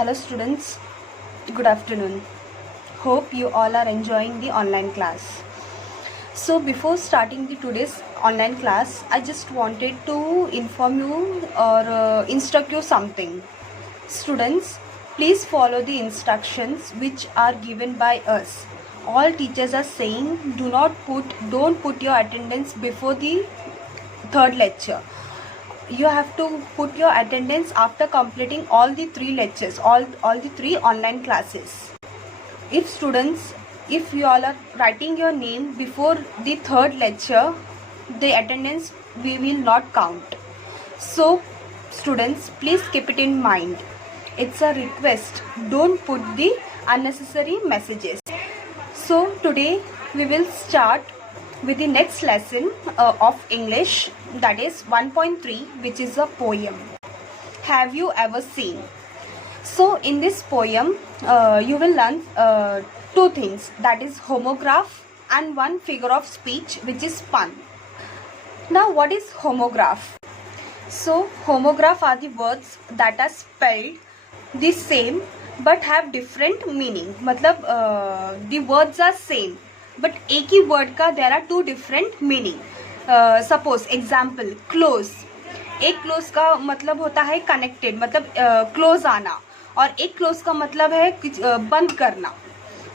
Hello students, good afternoon. Hope you all are enjoying the online class. So before starting the today's online class, I just wanted to inform you or instruct you something. Students, please follow the instructions which are given by us. All teachers are saying don't put your attendance before the third lecture. You have to put your attendance after completing all the three lectures, all the three online classes. If you all are writing your name before the third lecture, the attendance we will not count. So students, please keep it in mind. It's a request. Don't put the unnecessary messages. So today we will start with the next lesson of English, that is 1.3, which is a poem. Have you ever seen? So in this poem you will learn two things, that is homograph and one figure of speech, which is pun. Now what is homograph? So homograph are the words that are spelled the same but have different meaning. मतलब the words are same but एक ही word का there are two different meaning. Suppose example close. एक close का मतलब होता है connected, मतलब close आना, और एक close का मतलब है बंद करना.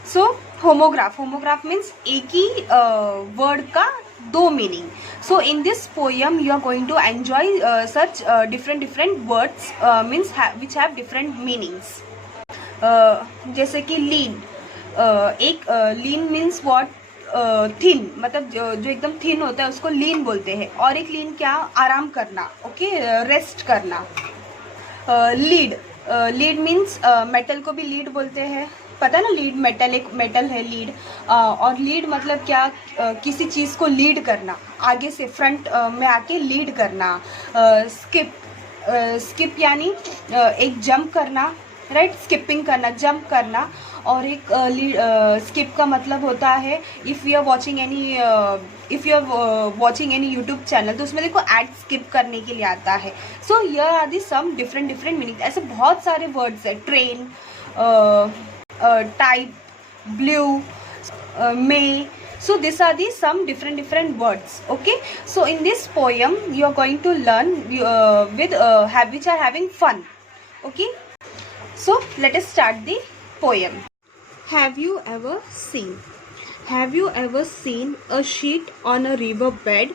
So homograph means एक ही word का दो meaning. So in this poem you are going to enjoy such different words which have different meanings. जैसे कि लीन, एक लीन मीन्स व्हाट, थिन, मतलब जो एकदम थिन होता है उसको लीन बोलते हैं. और एक लीन क्या, आराम करना, ओके, रेस्ट करना. लीड मीन्स मेटल को भी लीड बोलते हैं, पता ना, लीड मेटल, एक मेटल है लीड. और लीड मतलब क्या, किसी चीज़ को लीड करना, आगे से फ्रंट में आके लीड करना. स्किप यानी एक जंप करना, राइट, स्किपिंग करना, जंप करना. और एक स्किप का मतलब होता है if you are watching any YouTube channel, तो उसमें देखो एड स्किप करने के लिए आता है. So here are the some different meaning. ऐसे बहुत सारे वर्ड्स है, train, type, blue, may. So these are the some different words. Okay, so in this poem you are going to learn which are having fun. Okay, so let us start the poem. Have you ever seen? Have you ever seen a sheet on a river bed,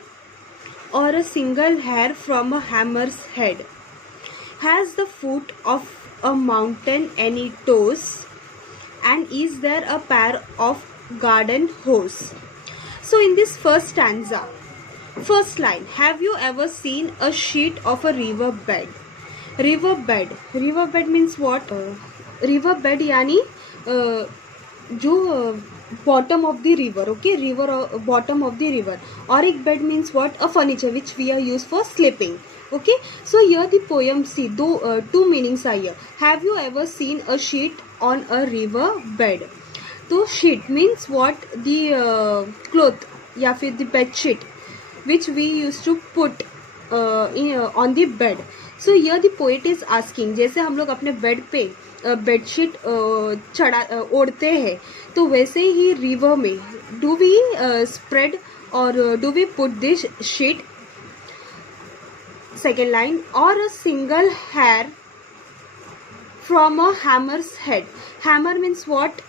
or a single hair from a hammer's head? Has the foot of a mountain any toes? And is there a pair of garden hose? So in this first stanza, first line, have you ever seen a sheet of a river bed? River bed means what? River bed यानी जो bottom of the river, okay, river bottom of the river. और एक bed means what? A furniture which we are used for sleeping. Okay, so here the poem, see, two meanings are here. Have you ever seen a sheet on a river bed? तो sheet means what? The cloth या फिर the bed sheet which we used to put on the bed. So here the poet is asking, जैसे हम लोग अपने बेड पे बेडशीट ओढ़ते हैं, तो वैसे ही रिवर में do we spread or do we put this sheet. Second line, or a single hair from a hammer's head. Hammer means what?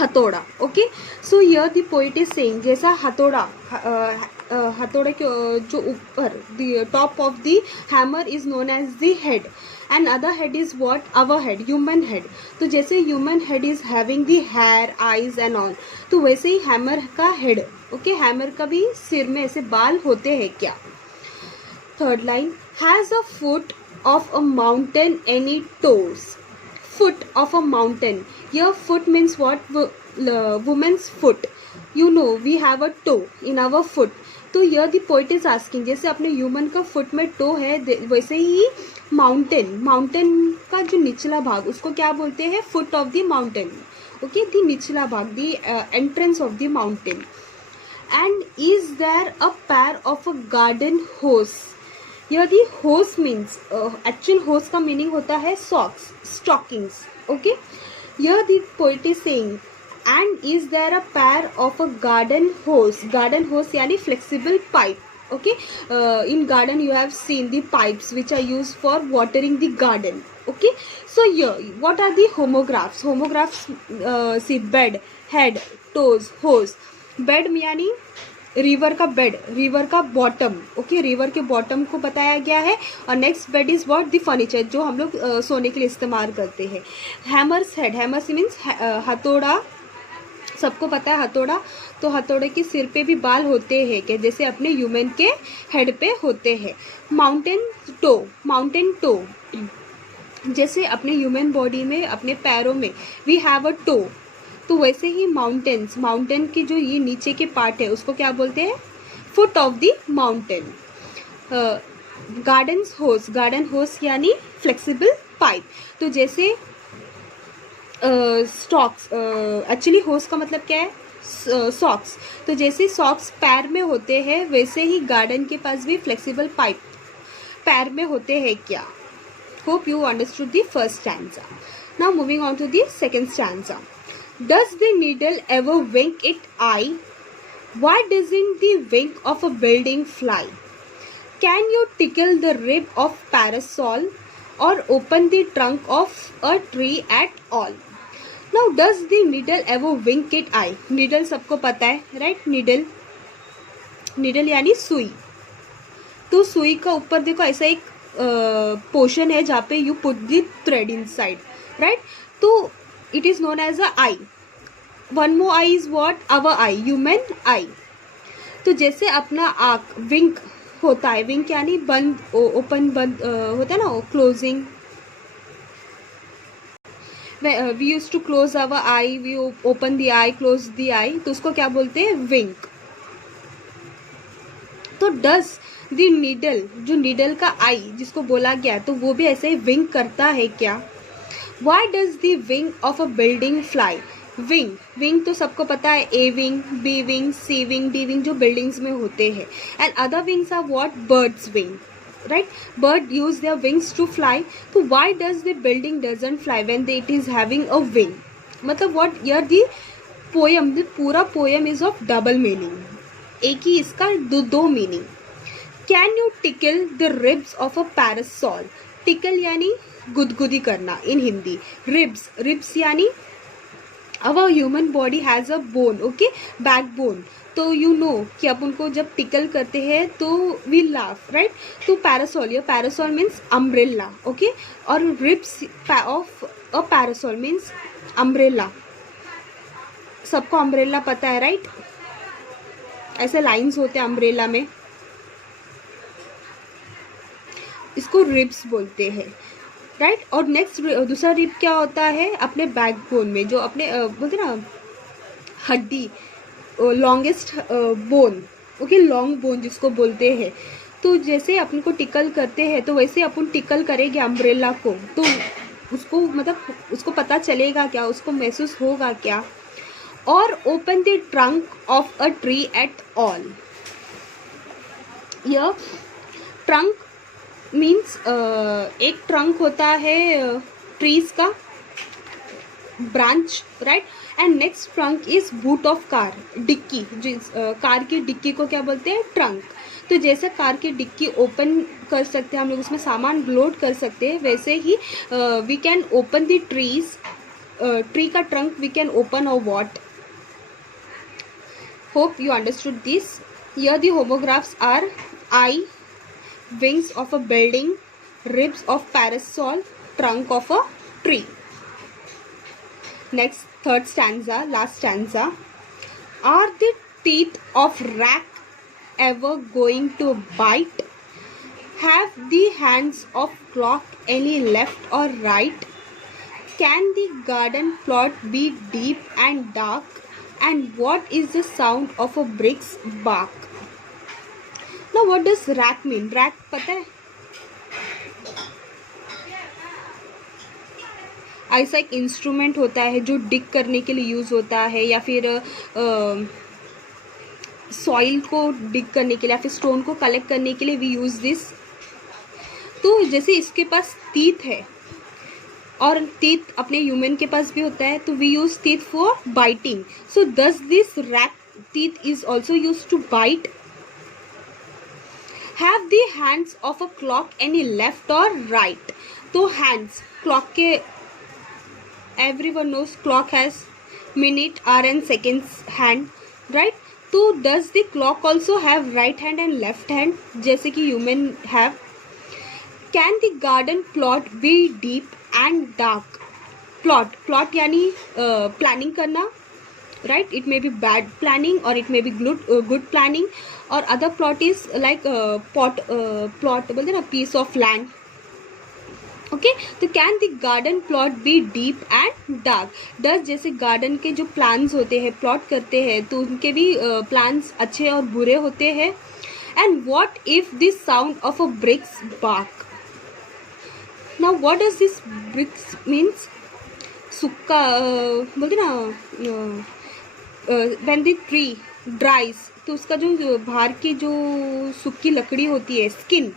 हथौड़ा. Okay, so here the poet is saying, जैसा हथौड़ा के जो ऊपर the top of the hammer is known as the head, and other head is what? Our head, human head. तो जैसे human head is having the hair, eyes and all, तो वैसे ही हैमर का हेड, ओके, हैमर का भी सिर में ऐसे बाल होते हैं क्या. Third line, has a foot of a mountain any toes? Foot of a mountain. Here foot means what? Woman's foot. You know we have a toe in our foot. तो here the poet is asking, जैसे अपने ह्यूमन का फुट में टो है, वैसे ही माउंटेन का जो निचला भाग, उसको क्या बोलते हैं? Foot of the mountain. Okay, the निचला भाग, the entrance of the mountain. And is there a pair of a garden hose? यह दी होस मीन्स, एक्चुअल होस का मीनिंग होता है सॉक्स, स्टॉकिंग्स. ओके. यह दी poet is saying and is there a pair of a garden hose yani flexible pipe. Okay. In garden you have seen the pipes which are used for watering the garden. Okay. So here what are the homographs? See, bed, head, toes, hose. Bed यानी रिवर का bed, river का bottom. Okay. River के बॉटम को बताया गया है. और next bed is what, the furniture, जो हम लोग सोने के लिए इस्तेमाल करते हैं. हैमर्स हेड, हैमर्स मीन्स हथौड़ा. सबको पता है हथौड़ा. तो हथौड़े के सिर पे भी बाल होते हैं क्या, जैसे अपने ह्यूमन के हेड पे होते हैं. माउंटेन टो, जैसे अपने ह्यूमन बॉडी में, अपने पैरों में वी हैव अ टो, तो वैसे ही माउंटेन की जो ये नीचे के पार्ट है उसको क्या बोलते हैं, foot of the mountain. Garden होस यानी फ्लेक्सिबल पाइप. तो जैसे स्टॉक्स, एक्चुअली होस का मतलब क्या है, सॉक्स. तो जैसे सॉक्स पैर में होते हैं वैसे ही गार्डन के पास भी फ्लेक्सिबल पाइप पैर में होते हैं क्या. Hope you understood the first stanza. Now moving on to the second stanza. Does the needle ever wink it eye? Why doesn't the wing of a building fly? Can you tickle the rib of parasol or open the trunk of a tree at all? Now does the needle ever wink its eye? Needle सबको पता है, right? needle यानी सुई. तो सुई का ऊपर देखो ऐसा एक पोर्शन है जहाँ पे you put the thread inside, right? तो it is known as a eye. One more eye is what, our eye, human eye. तो जैसे अपना आँख विंक होता है, विंक यानी बंद, ओपन बंद होता है ना, closing. We use to close our eye, we open the eye, close the eye, तो उसको क्या बोलते हैं, विंक. तो डज द नीडल, जो नीडल का आई जिसको बोला गया, तो वो भी ऐसे ही विंक करता है क्या? Why does the wing of a building fly? Wing तो सबको पता है, A wing, B wing, C wing, D wing, जो बिल्डिंग्स में होते हैं. And other wings are what, birds wing, right? Bird use their wings to fly. तो why does the building doesn't fly when it is having a wing? मतलब what, here the poem, the पूरा poem is of double meaning. एक ही इसका दो meaning. Can you tickle the ribs of a parasol? Tickle यानी गुदगुदी करना in Hindi. Ribs यानी our human body has a bone, okay, backbone. तो you know कि अब उनको जब टिकल करते हैं तो we laugh, right? तो पैरासॉल, ये पैरासॉल मीन्स अम्ब्रेला, ओके. और ribs of a parasol means umbrella. सबको अम्ब्रेला पता है, राइट? ऐसे लाइंस होते हैं अम्ब्रेला में, इसको रिब्स बोलते हैं, राइट? और नेक्स्ट दूसरा रिब क्या होता है, अपने बैकबोन में, जो अपने बोलते ना हड्डी, longest bone, okay, long bone जिसको बोलते हैं. तो जैसे अपन को टिकल करते हैं तो वैसे अपन टिकल करेंगे अम्ब्रेला को, तो उसको मतलब उसको पता चलेगा क्या, उसको महसूस होगा क्या? और open the trunk of a tree at all. यह ट्रंक मीन्स एक ट्रंक होता है ट्रीज का, branch, right? And next trunk is boot of car, डिक्की. कार की डिक्की को क्या बोलते हैं, ट्रंक. तो जैसे कार की डिक्की ओपन कर सकते हैं हम लोग, उसमें सामान लोड कर सकते हैं, वैसे ही we can open the tree का trunk we can open or what. Hope you understood this. Here the homographs are eye, wings of a building, ribs of parasol, trunk of a tree. Next, third stanza, last stanza. Are the teeth of rat ever going to bite? Have the hands of clock any left or right? Can the garden plot be deep and dark? And what is the sound of a brick's bark? Now what does rack mean? Rack पता है, ऐसा एक इंस्ट्रूमेंट होता है जो डिग करने के लिए यूज होता है, या फिर सॉइल को डिग करने के लिए, या फिर स्टोन को कलेक्ट करने के लिए वी यूज दिस तो जैसे इसके पास टीथ है और टीथ अपने ह्यूमन के पास भी होता है, तो we use teeth for biting. So does this rat teeth is also use to bite. Have the hands of a clock any left or right. तो हैंड्स क्लॉक के, everyone knows clock has minute, hour and seconds hand, right. तो does the clock also have right hand and left hand जैसे कि human have. Can the garden plot be deep and dark. Plot यानी planning करना, right? It may be bad planning or it may be good planning, or other plot is like plot बोलते ना, piece of land. Okay, तो can the garden plot be deep and dark. डस जैसे garden के जो प्लान्स होते हैं, प्लॉट करते हैं, तो उनके भी प्लान्स अच्छे और बुरे होते हैं. And what if this sound of a bricks bark. Now what does this bricks means. सूखा बोलते ना, व्हेन द ट्री ड्राइज, तो उसका जो बाहर की जो सूखी लकड़ी होती है, skin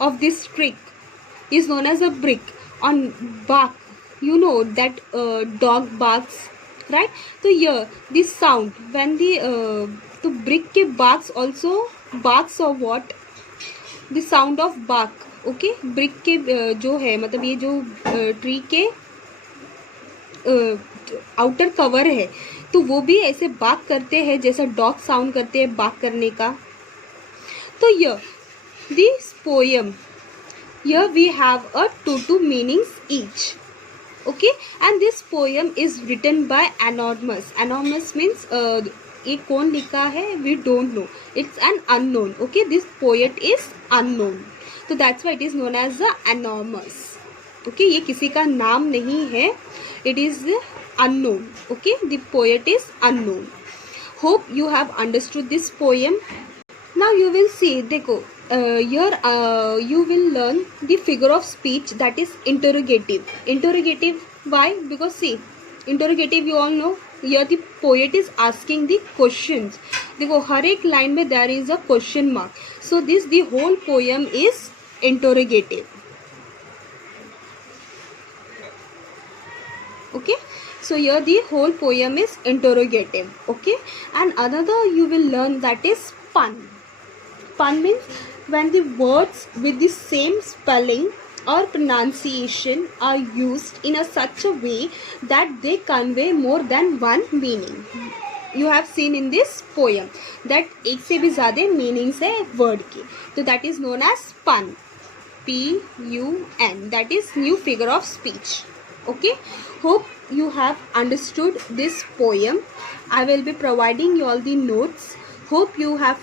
of this tree is known as a brick. On bark, you know that dog barks, right? So here this sound when the तो brick के barks also barks or what, the sound of bark. okay, brick के जो है मतलब ये जो ट्री के outer cover है, तो वो भी ऐसे बाक करते हैं जैसा डॉग साउंड करते हैं बाक करने का. तो ये this poem, here we have a two meanings each. okay, and this poem is written by anonymous. Anonymous means ये कौन लिखा है, we don't know, it's an unknown. okay, this poet is unknown, so that's why it is known as the anonymous. okay, ये किसी का नाम नहीं है, it is unknown. okay, the poet is unknown. Hope you have understood this poem. Now you will see, देखो here you will learn the figure of speech, that is interrogative. Interrogative, why? Because see, interrogative you all know, here the poet is asking the questions. देखो हर एक लाइन में there is a question mark, so this the whole poem is interrogative. okay, so here the whole poem is interrogative. okay, and another you will learn, that is pun. Pun means when the words with the same spelling or pronunciation are used in a such a way that they convey more than one meaning. You have seen in this poem that एक से भी ज़्यादा meanings है word के, तो that is known as pun. P-U-N, that is new figure of speech. okay, hope you have understood this poem. I will be providing you all the notes. Hope you have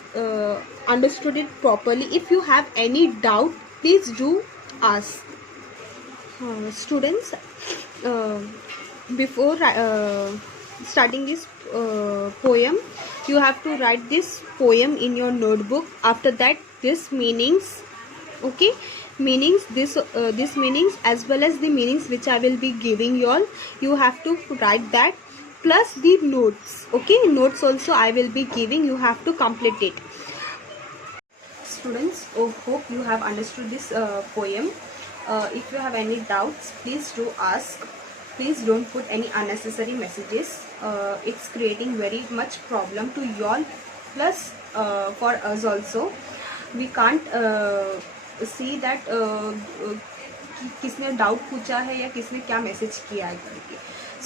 understood it properly. If you have any doubt, please do ask. Students, before starting this poem, you have to write this poem in your notebook. After that, this meanings, okay, meanings, this meanings as well as the meanings which I will be giving you all, you have to write that, plus the notes. okay, notes also I will be giving, you have to complete it. Students, hope you have understood this poem. If you have any doubts, please do ask. Please don't put any unnecessary messages. It's creating very much problem to you all, plus for us also. We can't see that किसने डाउट पूछा है या किसने क्या मैसेज किया है करके.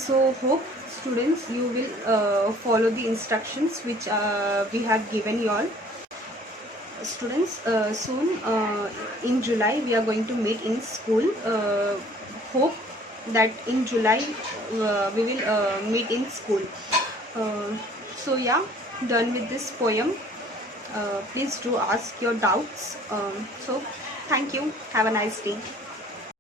So hope students you will follow the instructions which we have given you all. Students, soon in July we are going to meet in school. Hope that in July we will meet in school. So yeah, done with this poem. Please do ask your doubts. So thank you, have a nice day.